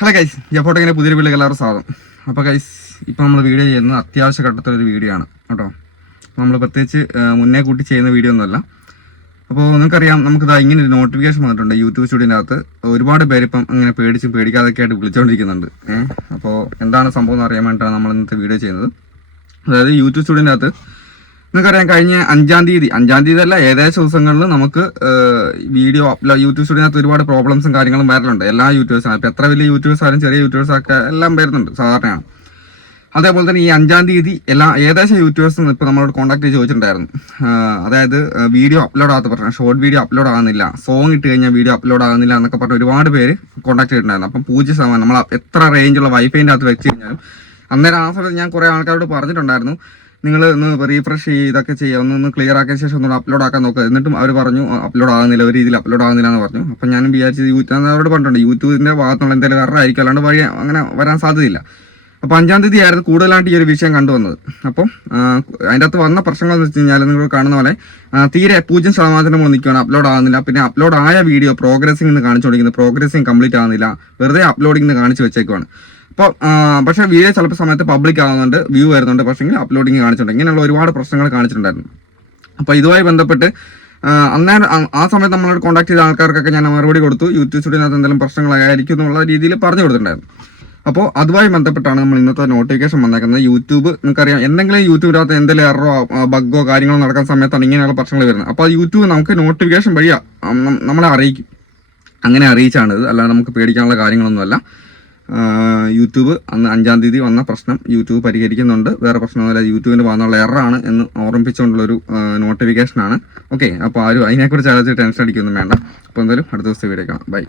Hello guys ഇങ്ങനെ പുതിയൊരു വീട്ടിൽ എല്ലാവരും സ്വാഗതം. അപ്പോൾ ഗൈസ് ഇപ്പോൾ നമ്മൾ വീഡിയോ ചെയ്യുന്നത് അത്യാവശ്യ ഘട്ടത്തിലൊരു വീഡിയോ ആണ് കേട്ടോ. നമ്മൾ പ്രത്യേകിച്ച് മുന്നേ കൂട്ടി ചെയ്യുന്ന വീഡിയോ ഒന്നുമല്ല. അപ്പോൾ നിങ്ങൾക്കറിയാം നമുക്കിതാ ഇങ്ങനെ ഒരു നോട്ടിഫിക്കേഷൻ വന്നിട്ടുണ്ട് യൂട്യൂബ് സ്റ്റുഡിയോന്റെ അകത്ത് ഒരുപാട് പേര് ഇപ്പം അങ്ങനെ പേടിച്ചും പേടിക്കാതൊക്കെ ആയിട്ട് വിളിച്ചുകൊണ്ടിരിക്കുന്നുണ്ട് അപ്പോൾ എന്താണ് സംഭവം എന്ന് അറിയാൻ വേണ്ടിയിട്ടാണ് നമ്മൾ ഇന്നത്തെ വീഡിയോ ചെയ്യുന്നത്. അതായത് യൂട്യൂബ് സ്റ്റുഡിയോന്റെ അകത്ത് നിങ്ങൾക്കറിയാം കഴിഞ്ഞ അഞ്ചാം തീയതി അഞ്ചാം തീയതി അല്ല ഏകദേശം ദിവസങ്ങളിൽ നമുക്ക് വീഡിയോ അപ്ലോഡ് യൂട്യൂബ് സ്റ്റുഡിയോനകത്ത് ഒരുപാട് പ്രോബ്ലംസും കാര്യങ്ങളും വരലുണ്ട്. എല്ലാ യൂട്യൂബേഴ്സും ഇപ്പം എത്ര വലിയ യൂട്യൂബേഴ്സ് ആയാലും ചെറിയ യൂട്യൂബേഴ്സ് ഒക്കെ എല്ലാം വരുന്നുണ്ട് സാധാരണയാണ്. അതേപോലെ തന്നെ ഈ അഞ്ചാം തീയതി എല്ലാ ഏകദേശം യൂട്യൂബേഴ്സും ഇപ്പോൾ നമ്മളോട് കോൺടാക്ട് ചെയ്ത് ചോദിച്ചിട്ടുണ്ടായിരുന്നു. അതായത് വീഡിയോ അപ്ലോഡ് ആകാത്ത പറഞ്ഞാൽ ഷോർട്ട് വീഡിയോ അപ്ലോഡ് ആകുന്നില്ല സോങ് ഇട്ട് കഴിഞ്ഞാൽ വീഡിയോ അപ്ലോഡ് ആകുന്നില്ല എന്നൊക്കെ പറഞ്ഞ് ഒരുപാട് പേര് കോൺടാക്ട് ചെയ്തിട്ടുണ്ടായിരുന്നു. അപ്പം പൂജ്യ ശതമാനം നമ്മൾ എത്ര റേഞ്ചുള്ള വൈഫൈന്റെ അകത്ത് വെച്ച് കഴിഞ്ഞാലും അന്നേരം ആ സമയത്ത് ഞാൻ കുറേ ആൾക്കാരോട് പറഞ്ഞിട്ടുണ്ടായിരുന്നു നിങ്ങൾ ഒന്ന് റീഫ്രഷ് ചെയ്യുക ഇതൊക്കെ ചെയ്യുക ഒന്ന് ഒന്ന് ക്ലിയർ ആക്കിയ ശേഷം ഒന്ന് അപ്ലോഡ് ആക്കാൻ നോക്കുക എന്നിട്ടും അവർ പറഞ്ഞു അപ്ലോഡ് ആകുന്നില്ല ഒരു രീതിയിൽ അപ്ലോഡ് ആകുന്നില്ല എന്ന് പറഞ്ഞു. അപ്പം ഞാനും വിചാരിച്ചത് ഞാൻ അവരോട് പറഞ്ഞിട്ടുണ്ട് യൂട്യൂബിന്റെ ഭാഗത്തുള്ള എന്തെങ്കിലും വേറെ ആയിരിക്കും അല്ലാണ്ട് വഴി അങ്ങനെ വരാൻ സാധ്യതയില്ല. അപ്പോൾ അഞ്ചാം തീയതി ആയിരുന്നു കൂടുതലായിട്ട് ഈ ഒരു വിഷയം കണ്ടുവന്നത് അപ്പം അതിന്റെ അകത്ത് വന്ന പ്രശ്നങ്ങൾ എന്ന് വെച്ച് കഴിഞ്ഞാൽ നിങ്ങൾ കാണുന്ന പോലെ തീരെ പൂജ്യം ശതമാനത്തിന് മുകളിൽ നിൽക്കുകയാണ് അപ്ലോഡ് ആകുന്നില്ല പിന്നെ അപ്ലോഡ് ആയ വീഡിയോ പ്രോഗ്രസിംഗ് എന്ന് കാണിച്ചു കാണിച്ചുകൊണ്ടിരിക്കുന്നത് പ്രോഗ്രസിംഗ് കംപ്ലീറ്റ് ആകുന്നില്ല വെറുതെ അപ്ലോഡിംഗ് എന്ന് കാണിച്ച് വെച്ചേക്കുവാണ്. അപ്പോൾ പക്ഷെ വീഡിയോ ചിലപ്പോൾ സമയത്ത് പബ്ലിക് ആകുന്നുണ്ട് വ്യൂ വരുന്നുണ്ട് പക്ഷേ അപ്ലോഡിങ് കാണിച്ചിട്ടുണ്ട്. ഇങ്ങനെയുള്ള ഒരുപാട് പ്രശ്നങ്ങൾ കാണിച്ചിട്ടുണ്ടായിരുന്നു. അപ്പോൾ ഇതുമായി ബന്ധപ്പെട്ട് അന്നേരം ആ- സമയത്ത് നമ്മളോട് കോൺടാക്ട് ചെയ്ത ആൾക്കാർക്കൊക്കെ ഞാൻ മറുപടി കൊടുത്തു. യൂട്യൂബ് സ്റ്റുഡിയോനകത്ത് എന്തെങ്കിലും പ്രശ്നങ്ങളായിരിക്കും എന്നുള്ള രീതിയിൽ പറഞ്ഞു കൊടുത്തിട്ടുണ്ടായിരുന്നു. അപ്പോൾ അതുമായി ബന്ധപ്പെട്ടാണ് നമ്മൾ ഇന്നത്തെ നോട്ടിഫിക്കേഷൻ വന്നേക്കുന്നത്. യൂട്യൂബ് നിങ്ങൾക്കറിയാം എന്തെങ്കിലും യൂട്യൂബിനകത്ത് എന്തെങ്കിലും എററോ ബഗ്ഗോ കാര്യങ്ങളോ നടക്കുന്ന സമയത്താണ് ഇങ്ങനെയുള്ള പ്രശ്നങ്ങൾ വരുന്നത്. അപ്പോൾ യൂട്യൂബ് നമുക്ക് നോട്ടിഫിക്കേഷൻ വഴി നമ്മളെ അറിയിക്കും. അങ്ങനെ അറിയിച്ചാണ് ഇത് അല്ലാതെ നമുക്ക് പേടിക്കാനുള്ള കാര്യങ്ങളൊന്നുമല്ല. യൂട്യൂബ് അന്ന് അഞ്ചാം തീയതി വന്ന പ്രശ്നം യൂട്യൂബ് പരിഹരിക്കുന്നുണ്ട്. വേറെ പ്രശ്നമൊന്നുമില്ല. യൂട്യൂബിന്റെ ഭാഗത്തുള്ള എററാണ് എന്ന് ഓർമ്മിപ്പിച്ചുകൊണ്ടുള്ളൊരു നോട്ടിഫിക്കേഷനാണ് ഓക്കെ അപ്പോൾ ആരും അതിനെക്കുറിച്ച് ആലോചിച്ച് ടെൻഷൻ അടിക്കൊന്നും വേണ്ട. അപ്പോൾ എന്തായാലും അടുത്ത ദിവസത്തെ വീഡിയോ കാണാം. ബൈ